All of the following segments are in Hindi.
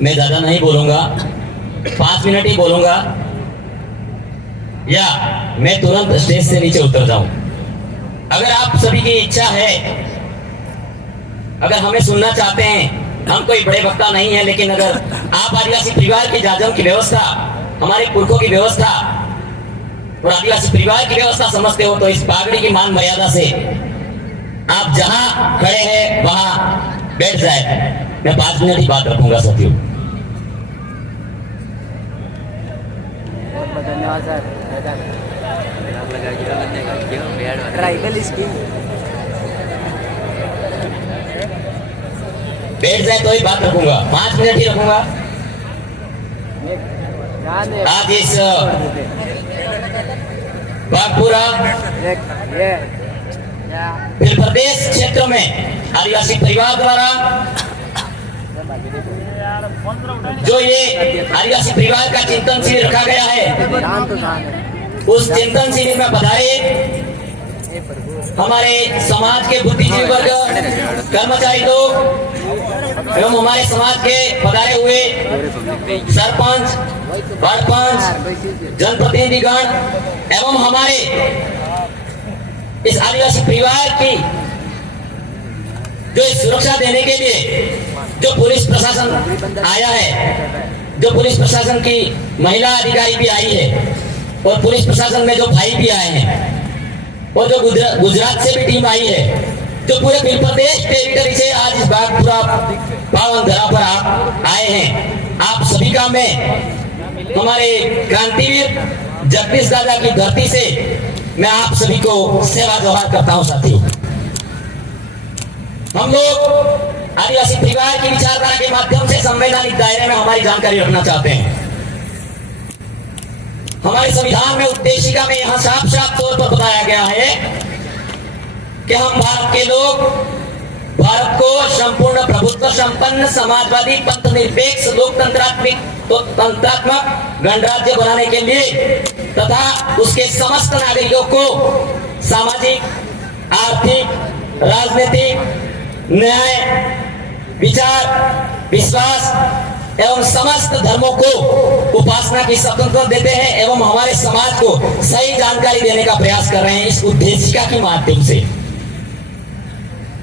मैं ज्यादा नहीं बोलूंगा, 5 मिनट ही बोलूंगा या मैं तुरंत स्टेज से नीचे उतर जाऊं। अगर आप सभी की इच्छा है, अगर हमें सुनना चाहते हैं, हम कोई बड़े वक्ता नहीं है, लेकिन अगर आप आदिवासी परिवार की जाजम की व्यवस्था, हमारे पुरखों की व्यवस्था और आदिवासी परिवार की व्यवस्था समझते हो तो इस पागड़ी की मान मर्यादा से आप जहां खड़े हैं वहां बैठ जाए। मैं 5 मिनट ही बात रखूंगा साथियों। धन्यवाद सर। ट्राइबल स्कीम बैठ जाए तो ही बात रखूंगा, 5 मिनट ही रखूंगा। आज इस बागपुरा फिर प्रदेश क्षेत्र में आदिवासी परिवार द्वारा जो ये आदिवासी परिवार का चिंतन शिविर रखा गया है, उस चिंतन शिविर में पधारे हमारे समाज के बुद्धिजीवी वर्ग, कर्मचारी लोग एवं हमारे समाज के पधारे हुए सरपंच, वार्ड पंच, जनप्रतिनिधिगण एवं हमारे इस आदिवासी परिवार की जो सुरक्षा देने के लिए जो पुलिस प्रशासन आया है, जो पुलिस प्रशासन की महिला अधिकारी भी आई है और पुलिस प्रशासन में जो भाई भी आए हैं और जो गुजरात से भी टीम आई है, जो पूरे प्रदेश टेरिटरी से आज इस बागपुरा पावन धरा पर आप आए हैं। आप सभी का मैं हमारे क्रांतिवीर जगदीश दादा की धरती से मैं आप सभी को सेवा जोहार करता हूं साथियों। हम लोग आदिवासी परिवार की विचारधारा के माध्यम से संवैधानिक दायरे में हमारी जानकारी रखना चाहते हैं। हमारे संविधान में उद्देशिका में यहां साफ साफ तौर पर बताया गया है कि हम भारत के लोग भारत को संपूर्ण प्रभुत्व संपन्न समाजवादी पंथ निरपेक्ष तंत्रात्मक गणराज्य बनाने के लिए तथा उसके समस्त नागरिकों को सामाजिक, आर्थिक, राजनीतिक, न्याय, विचार, विश्वास एवं समस्त धर्मों को उपासना की स्वतंत्रता देते हैं एवं हमारे समाज को सही जानकारी देने का प्रयास कर रहे हैं इस उद्देशिका के माध्यम से।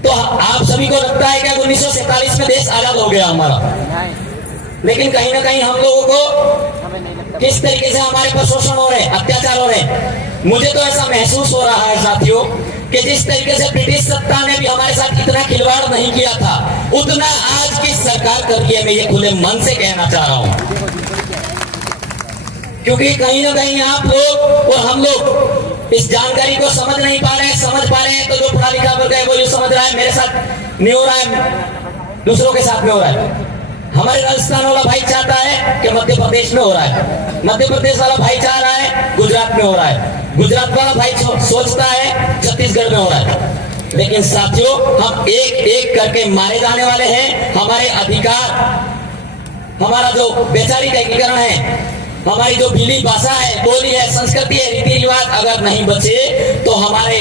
तो आप सभी को लगता है कि 1947 में देश आजाद हो गया हमारा, लेकिन कहीं ना कहीं हम लोगों को किस तरीके से हमारे पर शोषण हो रहे हैं, अत्याचार हो रहे हैं। मुझे तो ऐसा महसूस हो रहा है साथियों कि जिस तरीके से ब्रिटिश सत्ता ने भी हमारे साथ इतना खिलवाड़ नहीं किया था, उतना आज की सरकार कर रही है। मैं ये खुले मन से कहना चाह रहा हूं, क्योंकि कहीं ना कहीं आप लोग और हम लोग इस जानकारी को समझ नहीं पा रहे हैं। समझ पा रहे हैं तो जो पढ़ा लिखा वर्ग है वो ये समझ रहा है मेरे साथ नहीं हो रहा है, दूसरों के साथ में हो रहा है। हमारे राजस्थान वाला भाई चाहता है कि मध्य प्रदेश में हो रहा है, मध्य प्रदेश वाला भाई चाह रहा है गुजरात में हो रहा है, गुजरात वाला भाई सोचता है छत्तीसगढ़ में हो रहा है। लेकिन साथियों, हम एक एक करके मारे जाने वाले हैं। हमारे अधिकार, हमारा जो वैचारिक एकीकरण है, हमारी जो भीली भाषा है, बोली है, संस्कृति है, रीति रिवाज अगर नहीं बचे तो हमारे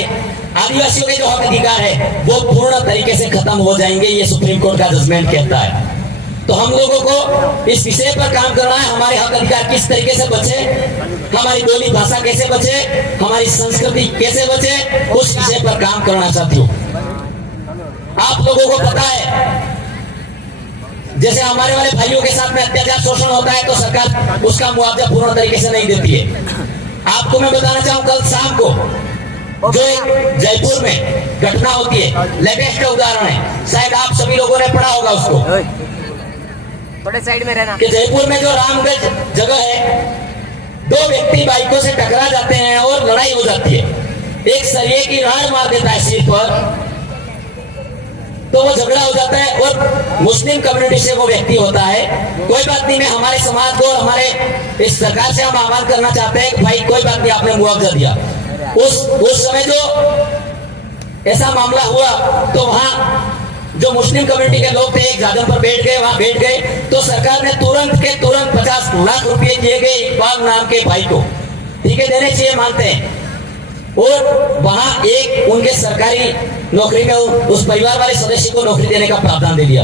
आदिवासियों के जो हक अधिकार है वो पूर्ण तरीके से खत्म हो जाएंगे। ये सुप्रीम कोर्ट का जजमेंट कहता है। तो हम लोगों को इस विषय पर काम करना है। हमारे हक अधिकार किस तरीके से बचे, हमारी बोली भाषा कैसे बचे, हमारी संस्कृति कैसे बचे, उस विषय पर काम करना साथियों। आप लोगों को पता है जैसे हमारे वाले भाइयों के साथ में अत्याचार शोषण होता है तो सरकार उसका मुआवजा पूर्ण तरीके से नहीं देती है। आपको मैं बताना चाहूँ, कल शाम को जो एक जयपुर में घटना होती है, लेटेस्ट उदाहरण है, शायद आप सभी लोगों ने पढ़ा होगा उसको, थोड़े साइड में रहना, कि जयपुर में जो रामगंज जगह है, 2 व्यक्ति बाइकों से टकरा जाते हैं और लड़ाई हो जाती है। एक सरिये की राड मार देता है सिर पर, तो वो झगड़ा हो जाता है और मुस्लिम कम्युनिटी से वो व्यक्ति होता है। कोई बात नहीं, मैं हमारे समाज को और हमारे इस सरकार से हम आह्वान करना चाहते हैं कि भाई कोई बात नहीं, आपने मुआवजा दिया। उस समय जो ऐसा मामला हुआ तो वहां जो मुस्लिम कम्युनिटी के लोग थे एक जादम पर बैठ गए, वहां बैठ गए तो सरकार ने तुरंत के तुरंत 50 लाख रुपए दिए गए इकबाल नाम के भाई को। ठीक है देने चाहिए, मानते हैं। और वहां एक उनके सरकारी नौकरी में उस परिवार वाले सदस्य को नौकरी देने का प्रावधान दे दिया।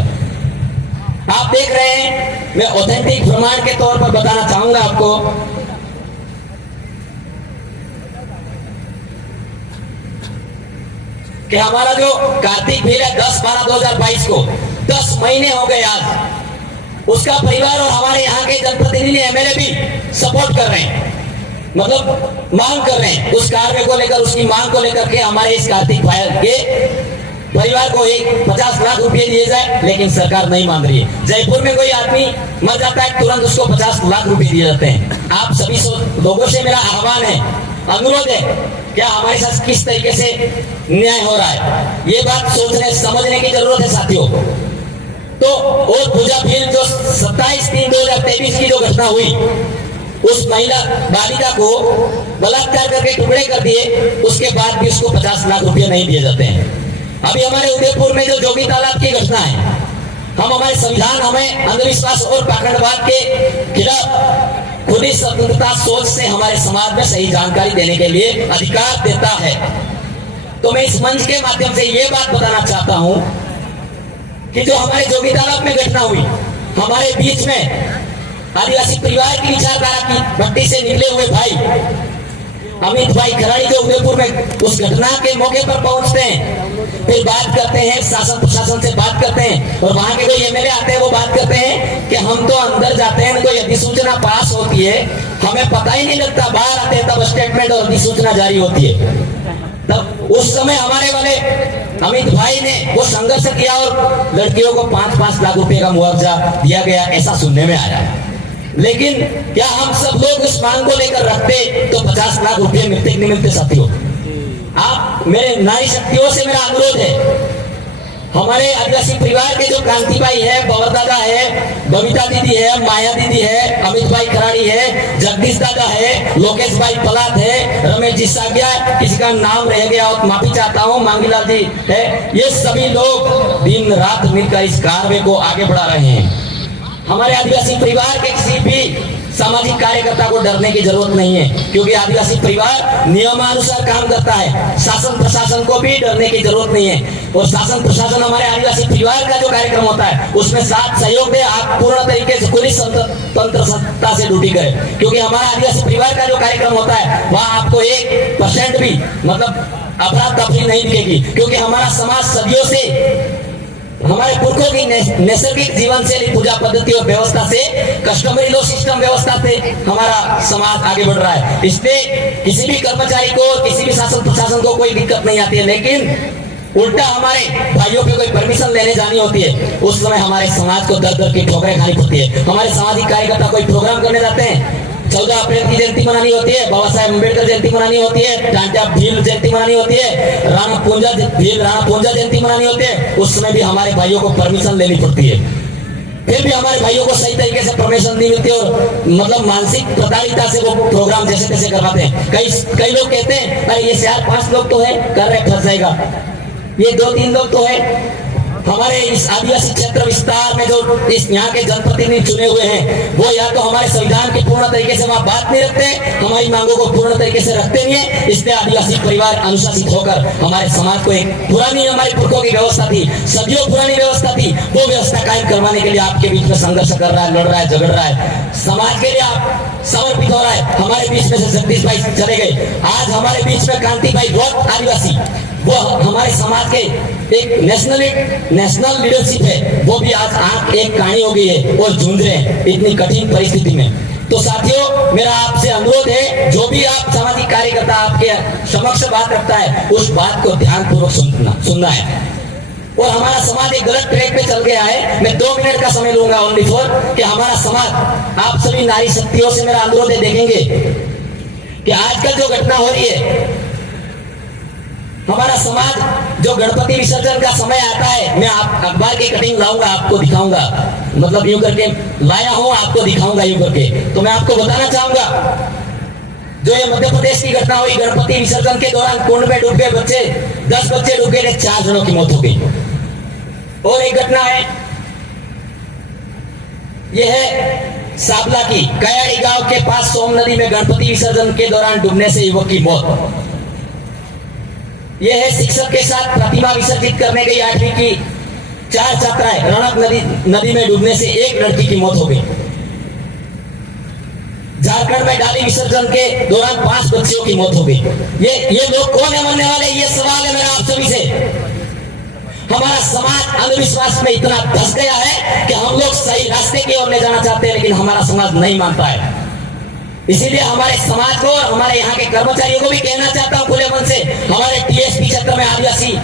आप देख रहे हैं, मैं ऑथेंटिक प्रमाण के तौर पर बताना चाहूंगा आपको कि हमारा जो कार्तिक बिल है 10/12/2022 को 10 महीने हो गए आज, उसका परिवार और हमारे यहाँ के जनप्रतिनिधि एमएलए भी सपोर्ट कर रहे हैं, मतलब मांग कर रहे हैं उस कार्य को लेकर, उसकी मांग को लेकर के हमारे इस कार्तिक भाई के परिवार को 50 लाख रुपए दिए जाए, लेकिन सरकार नहीं मान रही है। जयपुर में कोई आदमी मर जाता है, तुरंत उसको 50 लाख रुपए दिए जाते हैं। आप सभी लोगों से मेरा आह्वान है, अनुरोध है, क्या हमारे साथ किस तरीके से न्याय हो रहा है, ये बात सोचने समझने की जरूरत है साथियों। तो और पूजा फिर जो 27/3/2023 की जो घटना हुई, उस महिला बालिका को बलात्कार करके टुकड़े कर दिए, उसके बाद भी उसको 50 लाख रुपए नहीं दिए जाते हैं। अभी हमारे उदयपुर में जो जोगी तालाब की घटना है, हम हमारे संविधान हमें अंधविश्वास और पाखंडवाद के खिलाफ खुद ही स्वतंत्रता सोच से हमारे समाज में सही जानकारी देने के लिए अधिकार देता है। तो मैं इस मंच के माध्यम से ये बात बताना चाहता हूं कि जो हमारे जोगी तालाब में घटना हुई, हमारे बीच में आदिवासी परिवार की विचारधारा की भट्टी से निकले हुए भाई अमित भाई खराड़ी जो उदयपुर में उस घटना के मौके पर पहुंचते हैं, फिर बात करते हैं, शासन प्रशासन से बात करते हैं, और वहां के कोई एमएलए आते हैं, वो बात करते हैं कि हम तो अंदर जाते हैं, कोई अधिसूचना पास होती है, हमें पता ही नहीं लगता, बाहर आते हैं तब स्टेटमेंट और अधिसूचना जारी होती है। तब उस समय हमारे वाले अमित भाई ने वो संघर्ष किया और लड़कियों को 5-5 लाख रुपए का मुआवजा दिया गया, ऐसा सुनने में आया। लेकिन क्या हम सब लोग इस मांग को लेकर रखते तो 50 लाख रुपए मिलते कि नहीं मिलते साथियों? आप मेरे नारी शक्तियों से मेरा अनुरोध है, हमारे आदिवासी परिवार के जो कांति भाई है, बवर दादा है, बबीता दीदी है, माया दीदी है, अमित भाई खराड़ी है, जगदीश दादा है, लोकेश भाई पलात है, रमेश जी सागिया, किसी का नाम रह गया और माफी चाहता हूँ, मांगीलाल जी है, ये सभी लोग दिन रात मिलकर इस कार्य को आगे बढ़ा रहे हैं। हमारे आदिवासी परिवार के किसी भी सामाजिक कार्यकर्ता को डरने की जरूरत नहीं है, क्योंकि आदिवासी परिवार नियमानुसार काम करता है। शासन प्रशासन को भी डरने की जरूरत नहीं है, और शासन प्रशासन हमारे आदिवासी परिवार का जो कार्यक्रम होता है उसमें साथ सहयोग दे, आप पूर्ण तरीके से खुली तंत्र सत्ता से ड्यूटी करें, क्योंकि हमारा आदिवासी परिवार का जो कार्यक्रम होता है वहाँ आपको 1% भी मतलब अफरा तफरी नहीं दिखेगी, क्योंकि हमारा समाज सदियों से हमारे पुरखों की नैसर्गिक जीवन शैली, पूजा पद्धति और व्यवस्था से, कस्टमरी लॉ सिस्टम व्यवस्था से हमारा समाज आगे बढ़ रहा है। इसलिए किसी भी कर्मचारी को, किसी भी शासन प्रशासन को कोई दिक्कत नहीं आती है, लेकिन उल्टा हमारे भाइयों की कोई परमिशन लेने जानी होती है, उस समय हमारे समाज को दर दर की ठोकरें खानी पड़ती है। हमारे सामाजिक कार्यकर्ता कोई प्रोग्राम करने जाते हैं, 14 अप्रैल की जयंती मनानी होती है, बाबा साहेब अम्बेडकर जयंती मनानी होती है, टांटा भील जयंती मनानी होती है, राणा पूंजा जयंती मनानी होती है, उस समय भी हमारे भाइयों को परमिशन लेनी पड़ती है। फिर भी हमारे भाइयों को सही तरीके से परमिशन नहीं मिलती, और मतलब मानसिक प्रताड़िता से वो प्रोग्राम जैसे तैसे करवाते हैं। कई लोग कहते हैं अरे ये 4-5 लोग तो है, कर रहे फंस जाएगा, ये 2-3 लोग तो है। हमारे इस आदिवासी क्षेत्र विस्तार में जो इस यहाँ के जनप्रतिनिधि चुने हुए हैं, वो या तो हमारे संविधान के पूर्ण तरीके से वहाँ बात नहीं रखते, हमारी मांगों को पूर्ण तरीके से रखते नहीं है। इसलिए आदिवासी परिवार अनुशासित होकर हमारे समाज को एक पुरानी हमारी पुरखों की व्यवस्था थी, सदियों पुरानी व्यवस्था थी, वो व्यवस्था कायम करवाने के लिए आपके बीच में संघर्ष कर रहा है, लड़ रहा है, झगड़ रहा है, समाज के लिए आप समर्पित हो रहा है। हमारे बीच में से जगदीश भाई चले गए, आज हमारे बीच में कांति भाई बहुत आदिवासी, वो हमारे समाज के एक नेशनल लीडरशिप है, वो भी आज आंख एक कहानी हो गई है और झूंझ रहे हैं इतनी कठिन परिस्थिति में। तो साथियों, मेरा आपसे अनुरोध है, जो भी आप सामाजिक कार्यकर्ता आपके समक्ष बात रखता है, उस बात को ध्यानपूर्वक सुनना है। और हमारा समाज एक गलत ट्रैक पे चल गया है। मैं 2 मिनट का समय लूंगा ओनली फॉर कि हमारा समाज, आप सभी नारी शक्तियों से मेरा अनुरोध है, देखेंगे कि आजकल जो घटना हो रही है, हमारा समाज जो गणपति विसर्जन का समय आता है, मैं आप अखबार की कटिंग लाऊंगा, आपको दिखाऊंगा, मतलब यूं करके लाया हूं, आपको दिखाऊंगा यूं करके। तो मैं आपको बताना चाहूंगा, जो ये मध्य प्रदेश की घटना हुई, गणपति विसर्जन के दौरान कुंड में डूब गए बच्चे, 10 बच्चे डूब गए, 4 जनों की मौत हो गई। और एक घटना है, यह है साबला की कयाड़ी गांव के पास सोम नदी में गणपति विसर्जन के दौरान डूबने से युवक की मौत। यह है शिक्षक के साथ प्रतिमा विसर्जित करने गई 8वीं की 4 छात्राएं रणक नदी में डूबने से एक लड़की की मौत हो गई। झारखंड में डाली विसर्जन के दौरान 5 बच्चियों की मौत हो गई। ये लोग कौन है मरने वाले? ये सवाल है मेरा आप सभी से। हमारा समाज अंधविश्वास में इतना धंस गया है कि हम लोग सही रास्ते की ओर ले जाना चाहते हैं, लेकिन हमारा समाज नहीं मानता है। इसीलिए हमारे समाज को और हमारे यहाँ के कर्मचारियों को भी कहना चाहता हूँ खुले मन से, हमारे टीएसपी क्षेत्र में आदिवासी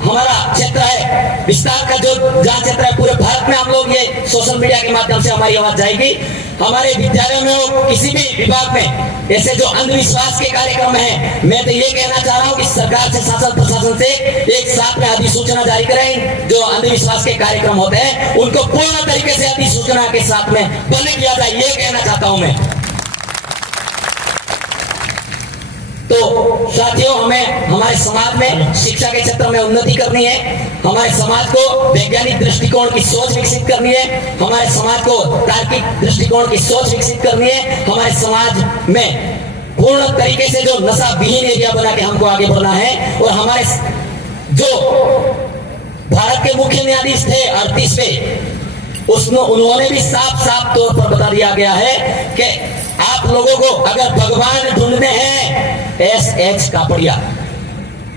हमारा क्षेत्र है, विस्तार का जो जहाँ क्षेत्र है, पूरे भारत में हम लोग ये सोशल मीडिया के माध्यम से हमारी आवाज जाएगी। हमारे विद्यालयों में हो, किसी भी विभाग में ऐसे जो अंधविश्वास के कार्यक्रम है, मैं तो ये कहना चाह रहा हूँ कि सरकार से, शासन प्रशासन से एक साथ में अधिसूचना जारी करें। जो अंधविश्वास के कार्यक्रम होते हैं उनको पूर्ण तरीके से अधिसूचना के साथ में बंद किया जाए, ये कहना चाहता हूँ मैं। तो साथियों, हमें हमारे समाज में शिक्षा के क्षेत्र में उन्नति करनी है, हमारे समाज को वैज्ञानिक दृष्टिकोण की सोच विकसित करनी है, हमारे समाज को तार्किक दृष्टिकोण की सोच विकसित करनी है, हमारे समाज में पूर्ण तरीके से जो नशा विहीन एरिया बना के हमको आगे बढ़ना है। और हमारे जो भारत के मुख्य न्यायाधीश थे 38वें, उन्होंने भी साफ साफ तौर पर बता दिया गया है कि आप लोगों को अगर भगवान ढूंढने हैं, S.H. कापड़िया,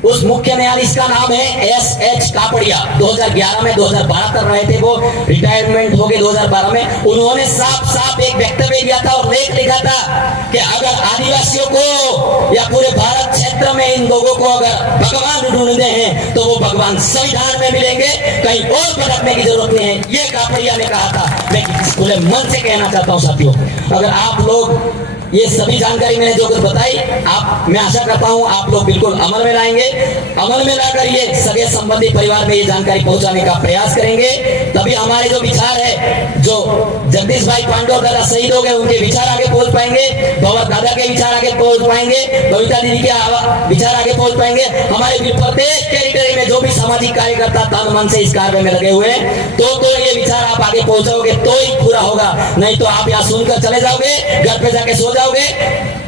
उस मुख्य न्यायाधीश का नाम है S.H. कापड़िया। 2011 में 2012 कर रहे थे वो, रिटायरमेंट हो गए 2012 में। उन्होंने साफ साफ एक वक्तव्य दिया था और लेख लिखा था कि अगर आदिवासियों को या पूरे भारत क्षेत्र में इन लोगों को अगर भगवान ढूंढने हैं तो वो भगवान संविधान में मिलेंगे, कहीं और भटकने की जरूरत नहीं है, ये कापड़िया ने कहा था। मैं खुले मन से कहना चाहता हूँ साथियों, अगर आप लोग ये सभी जानकारी मैंने जो कुछ बताई, मैं आशा करता हूं आप लोग बिल्कुल अमल में लाएंगे। अमल में लाकर ये सगे संबंधी परिवार में ये जानकारी पहुंचाने का प्रयास करेंगे, तभी हमारे जो विचार है, जो जगदीश भाई पांडव दादा शहीद हो गए, उनके विचार आगे पहुंच पाएंगे, भवर दादा के विचार आगे पहुंच पाएंगे, बबीता दीदी के विचार आगे पहुंच पाएंगे। हमारे प्रत्येक टेरिटरी में जो भी सामाजिक कार्यकर्ता तन मन से इस कार्य में लगे हुए हैं, तो ये विचार आप आगे पहुंचाओगे तो ही पूरा होगा, नहीं तो आप यहाँ सुनकर चले जाओगे, घर पे जाके सो जाओगे।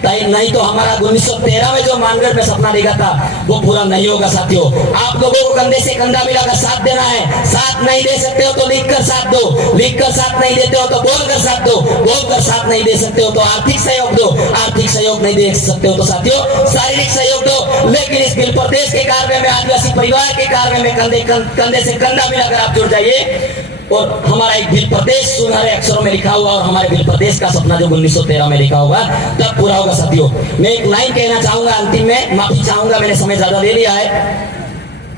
नहीं तो हमारा 1913 में जो मानगढ़ में सपना देखा था वो पूरा नहीं होगा। साथियों, आप लोगों को कंधे से कंधा मिलाकर साथ देना है। साथ नहीं दे सकते हो तो लिखकर साथ दो, लिखकर साथ नहीं देते हो तो बोलकर साथ दो, बोलकर साथ नहीं दे सकते हो तो आर्थिक सहयोग दो, आर्थिक सहयोग नहीं दे सकते हो तो साथियों शारीरिक सहयोग दो। लेकिन इस बिल प्रदेश के कार्य में, आदिवासी परिवार के कार्य में कंधे से कंधा मिलाकर आप जुड़ जाइए। और हमारा एक बिल प्रदेश सुनहरे अक्षरों में लिखा हुआ, और हमारे बिल प्रदेश का सपना जो 1913 में लिखा होगा तब पूरा होगा। साथियों, मैं एक लाइन कहना चाहूंगा अंतिम में, माफी चाहूंगा मैंने समय ज्यादा ले लिया है,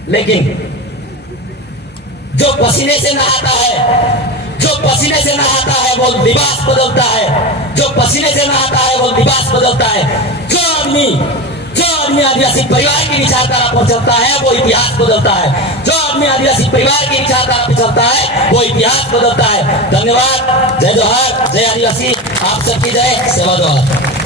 लेकिन जो पसीने से नहाता है, जो पसीने से नहाता है वो लिबास बदलता है, जो पसीने से नहाता है वो लिबास बदलता है। जो आदमी आदिवासी परिवार की विचारधारा पर चलता है वो इतिहास बदलता है, जो आदमी आदिवासी परिवार की विचारधारा पर चलता है वो इतिहास बदलता है। धन्यवाद। जय जोहार, जय आदिवासी, आप सबकी जय, सेवा जोहार।